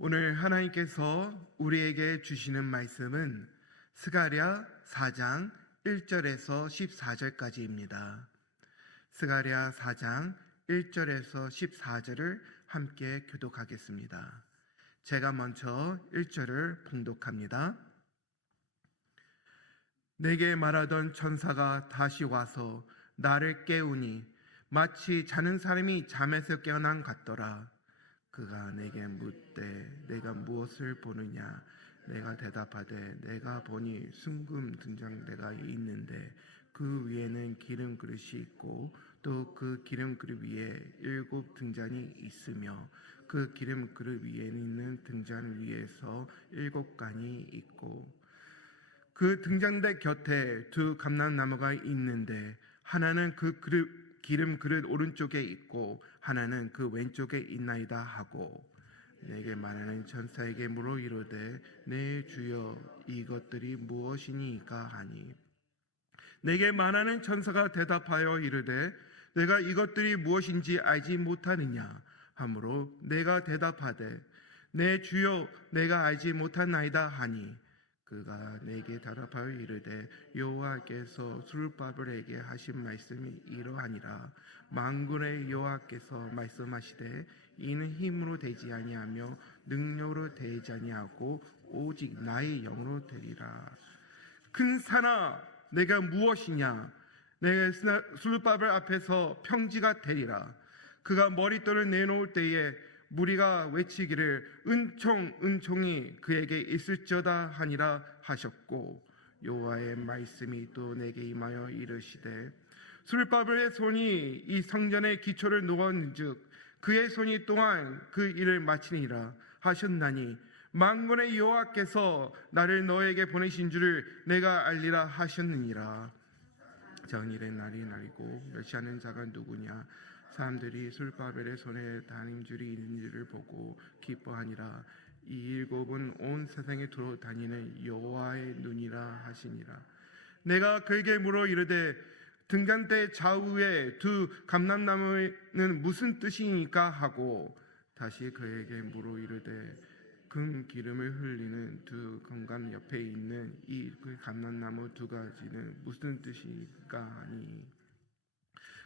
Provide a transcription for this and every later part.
오늘 하나님께서 우리에게 주시는 말씀은 스가랴 4장 1절에서 14절까지입니다. 스가랴 4장 1절에서 14절을 함께 교독하겠습니다. 제가 먼저 1절을 봉독합니다. 내게 말하던 천사가 다시 와서 나를 깨우니 마치 자는 사람이 잠에서 깨어난 같더라. 그가 내게 묻되 내가 무엇을 보느냐? 내가 대답하되 내가 보니 순금 등잔대가 있는데 그 위에는 기름 그릇이 있고 또 그 기름 그릇 위에 7 등잔이 있으며 그 기름 그릇 위에 있는 등잔 위에서 7 간이 있고 그 등잔대 곁에 2 감람나무가 있는데 하나는 그 기름 그릇 오른쪽에 있고 하나는 그 왼쪽에 있나이다 하고 내게 말하는 천사에게 물어 이르되 내 주여 이것들이 무엇이니까 하니 내게 말하는 천사가 대답하여 이르되 내가 이것들이 무엇인지 알지 못하느냐 하므로 내가 대답하되 내 주여 내가 알지 못하나이다 하니 그가 내게 대답하여 이르되 여호와께서 스룹바벨에게 하신 말씀이 이러하니라. 만군의 여호와께서 말씀하시되 이는 힘으로 되지 아니하며 능력으로 되지 아니하고 오직 나의 영으로 되리라. 큰 산아 내가 무엇이냐? 내가 스룹바벨 앞에서 평지가 되리라. 그가 머릿돌을 내놓을 때에 무리가 외치기를 은총이 그에게 있을지어다 하니라 하셨고 여호와의 말씀이 또 내게 임하여 이르시되 스룹바벨의 손이 이 성전의 기초를 놓았는즉 그의 손이 또한 그 일을 마치니라 하셨나니 만군의 여호와께서 나를 너에게 보내신 줄을 내가 알리라 하셨느니라. 정일의 날이 날이고 멸시하는 자가 누구냐? 사람들이 스룹바벨의 손에 다림줄이 있는지를 보고 기뻐하니라. 이 7은 온 세상에 두루 다니는 여호와의 눈이라 하시니라. 내가 그에게 물어 이르되 등잔대 좌우에 2 감람나무는 무슨 뜻이니까 하고 다시 그에게 물어 이르되 금 기름을 흘리는 2 금관 옆에 있는 이 감람나무 2가지는 무슨 뜻이니까 하니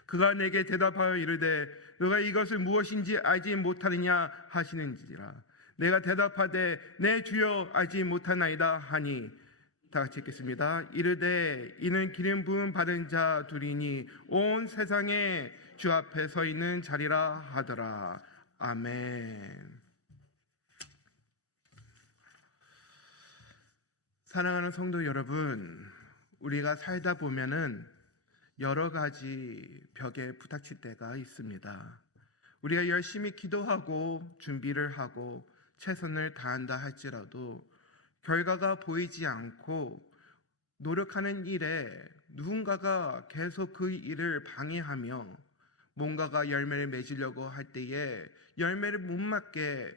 그가 내게 대답하여 이르되 너가 이것을 무엇인지 알지 못하느냐 하시는지라. 내가 대답하되 내 주여 알지 못하나이다 하니 다 같이 읽겠습니다. 이르되 이는 기름 부음 받은 자 둘이니 온 세상에 주 앞에 서 있는 자리라 하더라. 아멘. 사랑하는 성도 여러분, 우리가 살다 보면은 여러 가지 벽에 부닥칠 때가 있습니다. 우리가 열심히 기도하고 준비를 하고 최선을 다한다 할지라도 결과가 보이지 않고 노력하는 일에 누군가가 계속 그 일을 방해하며 뭔가가 열매를 맺으려고 할 때에 열매를 못 맞게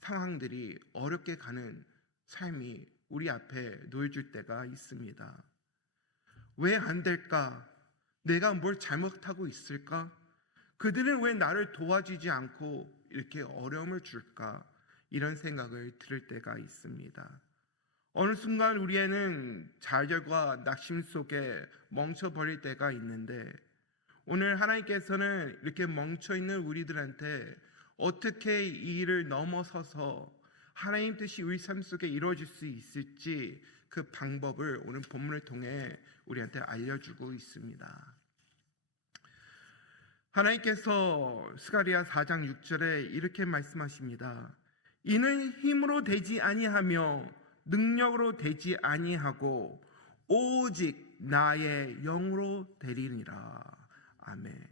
상황들이 어렵게 가는 삶이 우리 앞에 놓여질 때가 있습니다. 왜 안 될까? 내가 뭘 잘못하고 있을까? 그들은 왜 나를 도와주지 않고 이렇게 어려움을 줄까? 이런 생각을 들을 때가 있습니다. 어느 순간 우리에는 좌절과 낙심 속에 멈춰버릴 때가 있는데 오늘 하나님께서는 이렇게 멈춰있는 우리들한테 어떻게 이 일을 넘어서서 하나님 뜻이 우리 삶 속에 이루어질 수 있을지 그 방법을 오늘 본문을 통해 우리한테 알려주고 있습니다. 하나님께서 스가랴 4장 6절에 이렇게 말씀하십니다. 이는 힘으로 되지 아니하며 능력으로 되지 아니하고 오직 나의 영으로 되리니라. 아멘.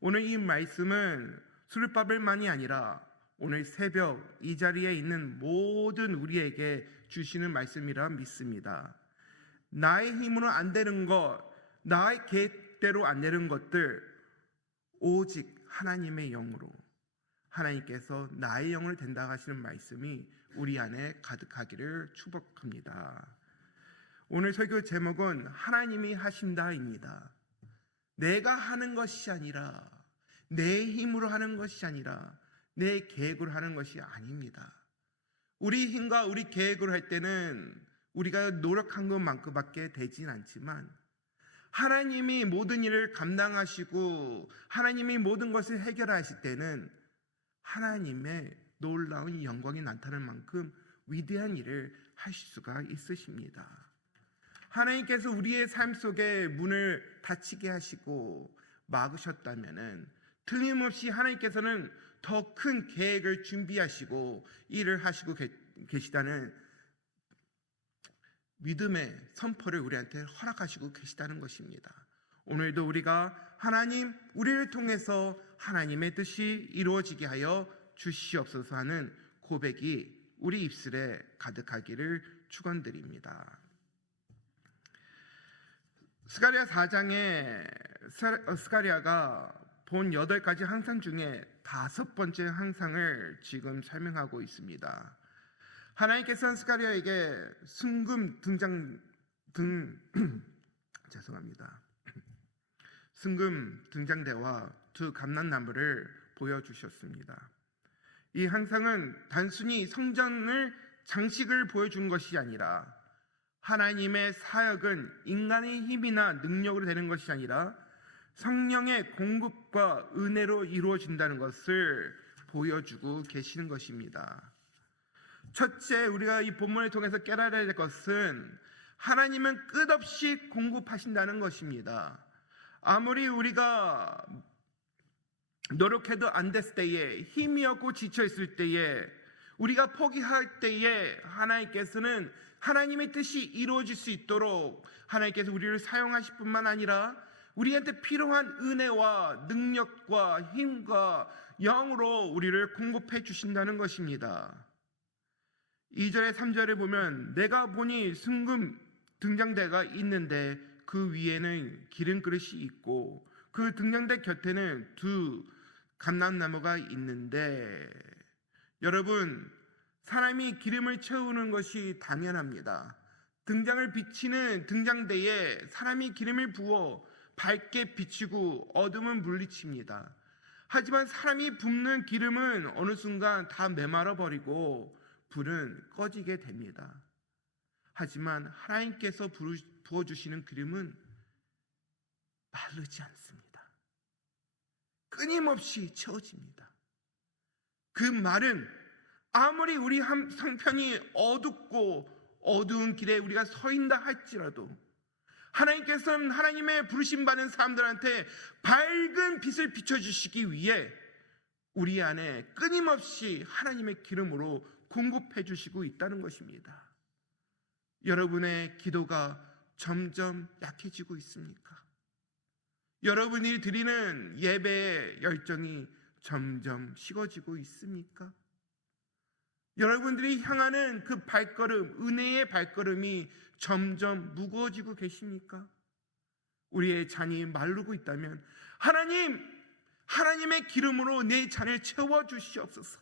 오늘 이 말씀은 스룹바벨만이 아니라 오늘 새벽 이 자리에 있는 모든 우리에게 주시는 말씀이라 믿습니다. 나의 힘으로 안 되는 것, 나의 계획대로 안 되는 것들 오직 하나님의 영으로 하나님께서 나의 영을 된다 하시는 말씀이 우리 안에 가득하기를 축복합니다. 오늘 설교 제목은 하나님이 하신다입니다. 내가 하는 것이 아니라 내 힘으로 하는 것이 아니라 내 계획으로 하는 것이 아닙니다. 우리 힘과 우리 계획으로 할 때는 우리가 노력한 것만큼밖에 되진 않지만 하나님이 모든 일을 감당하시고 하나님이 모든 것을 해결하실 때는 하나님의 놀라운 영광이 나타날 만큼 위대한 일을 하실 수가 있으십니다. 하나님께서 우리의 삶 속에 문을 닫히게 하시고 막으셨다면은 틀림없이 하나님께서는 더 큰 계획을 준비하시고 일을 하시고 계시다는 믿음의 선포를 우리한테 허락하시고 계시다는 것입니다. 오늘도 우리가 하나님 우리를 통해서 하나님의 뜻이 이루어지게 하여 주시옵소서 하는 고백이 우리 입술에 가득하기를 축원드립니다. 스가랴 4장에 스가랴가 본 8가지 항상 중에 5번째 항상을 지금 설명하고 있습니다. 하나님께서는 스가랴에게 순금 등장대와 두 감람나무를 보여주셨습니다. 이 항상은 단순히 성전을 장식을 보여준 것이 아니라 하나님의 사역은 인간의 힘이나 능력으로 되는 것이 아니라 성령의 공급과 은혜로 이루어진다는 것을 보여주고 계시는 것입니다. 첫째, 우리가 이 본문을 통해서 깨달아야 될 것은 하나님은 끝없이 공급하신다는 것입니다. 아무리 우리가 노력해도 안 됐을 때에, 힘이 없고 지쳐 있을 때에, 우리가 포기할 때에 하나님께서는 하나님의 뜻이 이루어질 수 있도록 하나님께서 우리를 사용하실 뿐만 아니라 우리한테 필요한 은혜와 능력과 힘과 영으로 우리를 공급해 주신다는 것입니다. 2절에 3절에 보면 내가 보니 순금 등장대가 있는데 그 위에는 기름 그릇이 있고 그 등장대 곁에는 두 감람나무가 있는데, 여러분, 사람이 기름을 채우는 것이 당연합니다. 등장을 비치는 등장대에 사람이 기름을 부어 밝게 비치고 어둠은 물리칩니다. 하지만 사람이 붓는 기름은 어느 순간 다 메말아 버리고 불은 꺼지게 됩니다. 하지만 하나님께서 부어주시는 기름은 마르지 않습니다. 끊임없이 채워집니다. 그 말은 아무리 우리 상편이 어둡고 어두운 길에 우리가 서 있다 할지라도 하나님께서는 하나님의 부르심 받은 사람들한테 밝은 빛을 비춰주시기 위해 우리 안에 끊임없이 하나님의 기름으로 공급해 주시고 있다는 것입니다. 여러분의 기도가 점점 약해지고 있습니까? 여러분이 드리는 예배의 열정이 점점 식어지고 있습니까? 여러분들이 향하는 그 발걸음, 은혜의 발걸음이 점점 무거워지고 계십니까? 우리의 잔이 마르고 있다면 하나님의 기름으로 내 잔을 채워주시옵소서.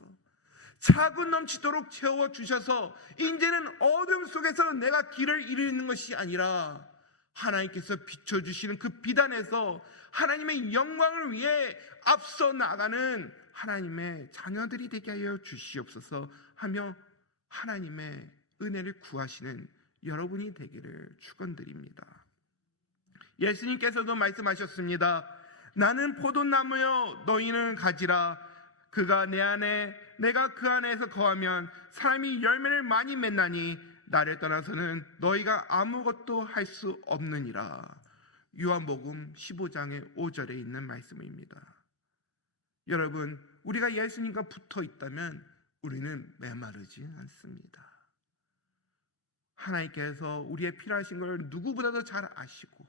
차고 넘치도록 채워주셔서 이제는 어둠 속에서 내가 길을 잃는 것이 아니라 하나님께서 비춰주시는 그 빛 안에서 하나님의 영광을 위해 앞서 나가는 하나님의 자녀들이 되게 하여 주시옵소서 하며 하나님의 은혜를 구하시는 여러분이 되기를 축원드립니다. 예수님께서도 말씀하셨습니다. 나는 포도나무여 너희는 가지라. 그가 내 안에 내가 그 안에서 거하면 사람이 열매를 많이 맺나니 나를 떠나서는 너희가 아무것도 할 수 없느니라. 요한복음 15장의 5절에 있는 말씀입니다. 여러분, 우리가 예수님과 붙어 있다면 우리는 메마르지 않습니다. 하나님께서 우리의 필요하신 걸 누구보다도 잘 아시고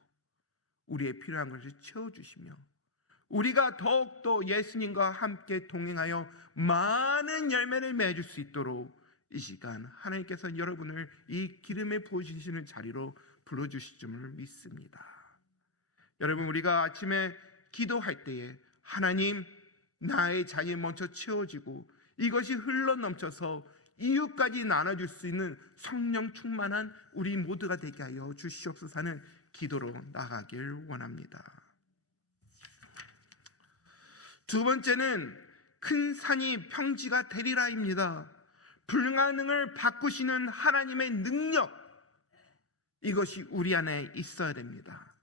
우리의 필요한 것을 채워주시며 우리가 더욱더 예수님과 함께 동행하여 많은 열매를 맺을 수 있도록 이 시간 하나님께서 여러분을 이 기름에 부어주시는 자리로 불러주실 줄 믿습니다. 여러분, 우리가 아침에 기도할 때에 하나님, 나의 잔이 먼저 채워지고 이것이 흘러넘쳐서 이웃까지 나눠줄 수 있는 성령 충만한 우리 모두가 되게 하여 주시옵소서 하는 기도로 나가길 원합니다. 두 번째는 큰 산이 평지가 되리라입니다. 불가능을 바꾸시는 하나님의 능력, 이것이 우리 안에 있어야 됩니다.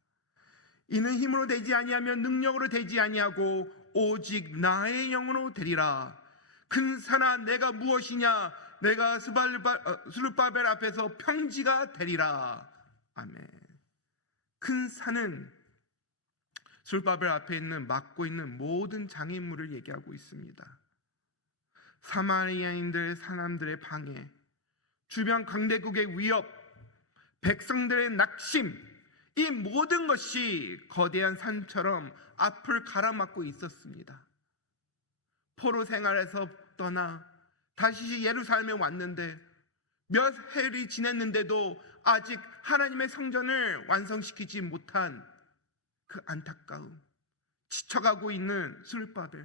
이는 힘으로 되지 아니하며 능력으로 되지 아니하고 오직 나의 영으로 되리라. 근사나 내가 무엇이냐? 내가 스룹바벨 앞에서 평지가 되리라. 아멘. 근사는 스룹바벨 앞에 있는 막고 있는 모든 장애물을 얘기하고 있습니다. 사마리아인들 사람들의 방해, 주변 강대국의 위협, 백성들의 낙심, 이 모든 것이 거대한 산처럼 앞을 가로막고 있었습니다. 포로 생활에서 떠나 다시 예루살렘에 왔는데 몇 해를 지냈는데도 아직 하나님의 성전을 완성시키지 못한 그 안타까움, 지쳐가고 있는 스룹바벨,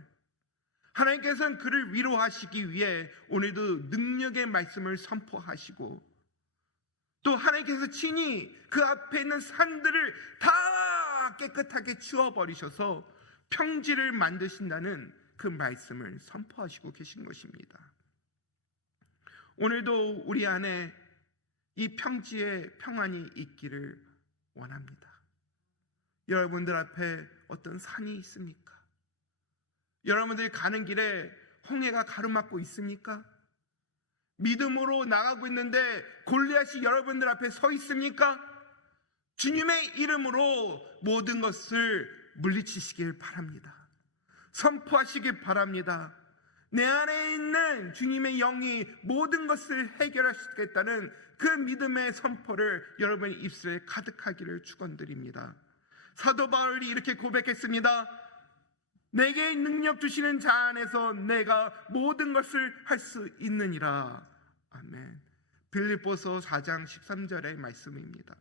하나님께서는 그를 위로하시기 위해 오늘도 능력의 말씀을 선포하시고, 또 하나님께서 친히 그 앞에 있는 산들을 다 깨끗하게 치워버리셔서 평지를 만드신다는 그 말씀을 선포하시고 계신 것입니다. 오늘도 우리 안에 이 평지의 평안이 있기를 원합니다. 여러분들 앞에 어떤 산이 있습니까? 여러분들이 가는 길에 홍해가 가로막고 있습니까? 믿음으로 나가고 있는데 골리앗이 여러분들 앞에 서 있습니까? 주님의 이름으로 모든 것을 물리치시길 바랍니다. 선포하시길 바랍니다. 내 안에 있는 주님의 영이 모든 것을 해결하시겠다는 그 믿음의 선포를 여러분의 입술에 가득하기를 축원드립니다. 사도 바울이 이렇게 고백했습니다. 내게 능력 주시는 자 안에서 내가 모든 것을 할 수 있느니라. 아멘. 빌립보서 4장 13절의 말씀입니다.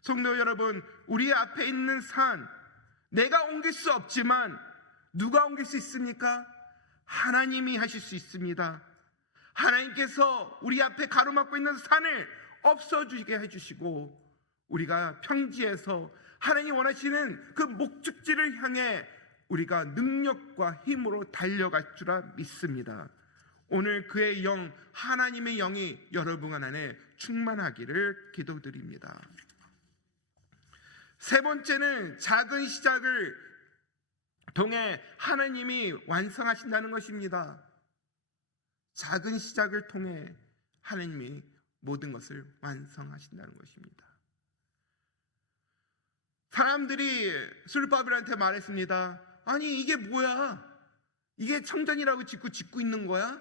성도 여러분, 우리 앞에 있는 산, 내가 옮길 수 없지만 누가 옮길 수 있습니까? 하나님이 하실 수 있습니다. 하나님께서 우리 앞에 가로막고 있는 산을 없어지게 해주시고, 우리가 평지에서 하나님이 원하시는 그 목적지를 향해 우리가 능력과 힘으로 달려갈 줄 믿습니다. 오늘 그의 영, 하나님의 영이 여러분 안에 충만하기를 기도드립니다. 세 번째는 작은 시작을 통해 하나님이 완성하신다는 것입니다. 작은 시작을 통해 하나님이 모든 것을 완성하신다는 것입니다. 사람들이 스룹바벨한테 말했습니다. 아니, 이게 뭐야? 이게 성전이라고 짓고 있는 거야?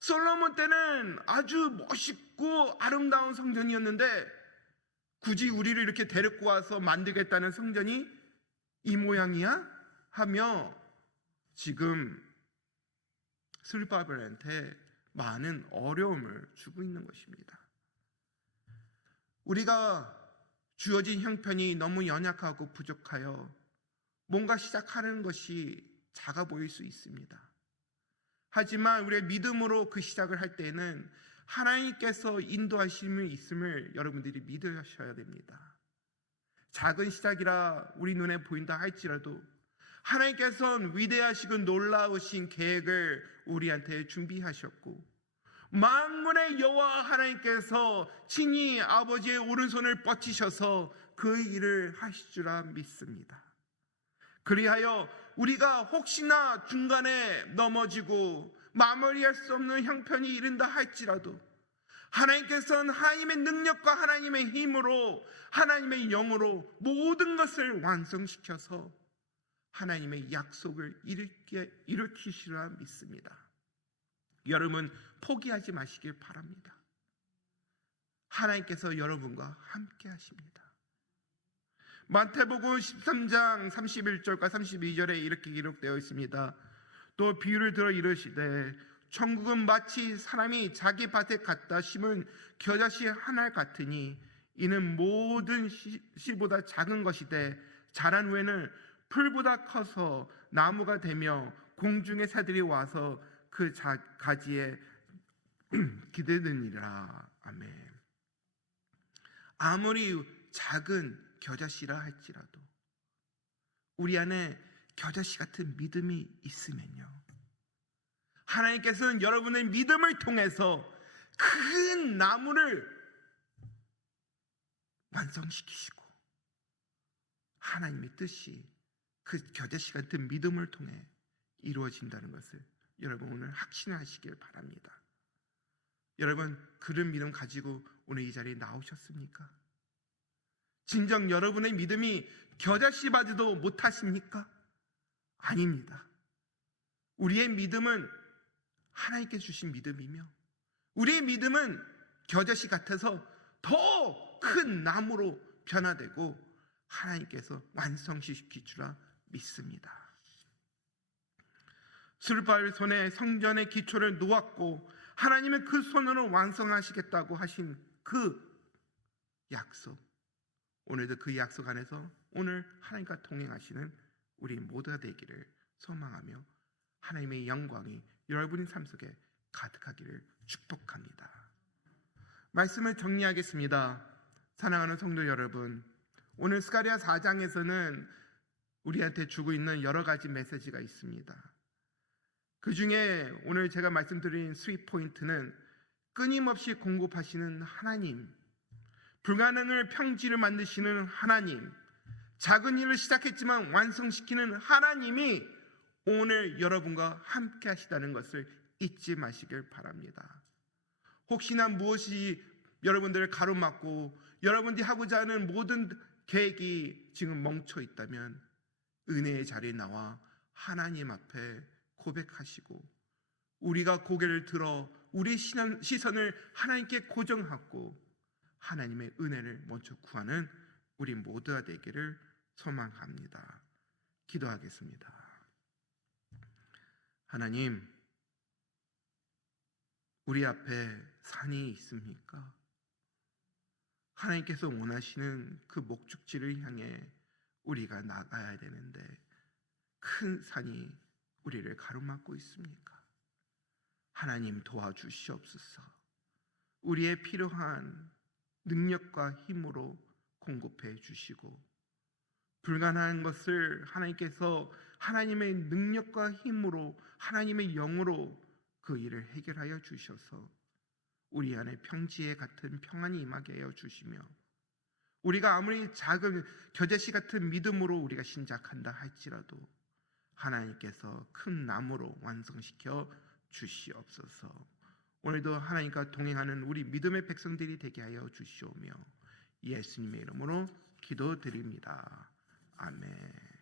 솔로몬 때는 아주 멋있고 아름다운 성전이었는데 굳이 우리를 이렇게 데리고 와서 만들겠다는 성전이 이 모양이야? 하며 지금 스룹바벨한테 많은 어려움을 주고 있는 것입니다. 우리가 주어진 형편이 너무 연약하고 부족하여 뭔가 시작하는 것이 작아 보일 수 있습니다. 하지만 우리의 믿음으로 그 시작을 할 때에는 하나님께서 인도하심이 있음을 여러분들이 믿으셔야 됩니다. 작은 시작이라 우리 눈에 보인다 할지라도 하나님께서는 위대하시고 놀라우신 계획을 우리한테 준비하셨고, 만군의 여호와 하나님께서 친히 아버지의 오른손을 뻗치셔서 그 일을 하실 줄 믿습니다. 그리하여 우리가 혹시나 중간에 넘어지고 마무리할 수 없는 형편이 이른다 할지라도 하나님께서는 하나님의 능력과 하나님의 힘으로, 하나님의 영으로 모든 것을 완성시켜서 하나님의 약속을 이루키시라 믿습니다. 여러분, 포기하지 마시길 바랍니다. 하나님께서 여러분과 함께 하십니다. 마태복음 13장 31절과 32절에 이렇게 기록되어 있습니다. 또 비유를 들어 이르시되 천국은 마치 사람이 자기 밭에 갖다 심은 겨자씨 하나 같으니 이는 모든 씨보다 작은 것이되 자란 후에는 풀보다 커서 나무가 되며 공중의 새들이 와서 그 가지에 기대느니라. 아멘. 아무리 작은 겨자씨라 할지라도 우리 안에 겨자씨 같은 믿음이 있으면요, 하나님께서는 여러분의 믿음을 통해서 큰 나무를 완성시키시고 하나님의 뜻이 그 겨자씨 같은 믿음을 통해 이루어진다는 것을 여러분 오늘 확신하시길 바랍니다. 여러분 그런 믿음 가지고 오늘 이 자리에 나오셨습니까? 진정 여러분의 믿음이 겨자씨 바지도 못하십니까? 아닙니다. 우리의 믿음은 하나님께 주신 믿음이며 우리의 믿음은 겨자씨 같아서 더 큰 나무로 변화되고 하나님께서 완성시킬 줄 믿습니다. 스룹바벨 손에 성전의 기초를 놓았고 하나님은 그 손으로 완성하시겠다고 하신 그 약속, 오늘도 그 약속 안에서 오늘 하나님과 동행하시는 우리 모두가 되기를 소망하며 하나님의 영광이 여러분의 삶 속에 가득하기를 축복합니다. 말씀을 정리하겠습니다. 사랑하는 성도 여러분, 오늘 스가랴 4장에서는 우리한테 주고 있는 여러 가지 메시지가 있습니다. 그 중에 오늘 제가 말씀드린 3포인트는 끊임없이 공급하시는 하나님, 불가능을 평지를 만드시는 하나님, 작은 일을 시작했지만 완성시키는 하나님이 오늘 여러분과 함께 하시다는 것을 잊지 마시길 바랍니다. 혹시나 무엇이 여러분들을 가로막고 여러분들이 하고자 하는 모든 계획이 지금 멈춰 있다면 은혜의 자리에 나와 하나님 앞에 고백하시고 우리가 고개를 들어 우리 시선을 하나님께 고정하고 하나님의 은혜를 먼저 구하는 우리 모두가 되기를 소망합니다. 기도하겠습니다. 하나님, 우리 앞에 산이 있습니까? 하나님께서 원하시는 그 목적지를 향해 우리가 나가야 되는데 큰 산이 우리를 가로막고 있습니까? 하나님 도와주시옵소서. 우리의 필요한 능력과 힘으로 공급해 주시고 불가능한 것을 하나님께서 하나님의 능력과 힘으로 하나님의 영으로 그 일을 해결하여 주셔서 우리 안에 평지에 같은 평안이 임하게 하여 주시며 우리가 아무리 작은 겨자씨 같은 믿음으로 우리가 신작한다 할지라도 하나님께서 큰 나무로 완성시켜 주시옵소서. 오늘도 하나님과 동행하는 우리 믿음의 백성들이 되게 하여 주시오며 예수님의 이름으로 기도드립니다. 아멘.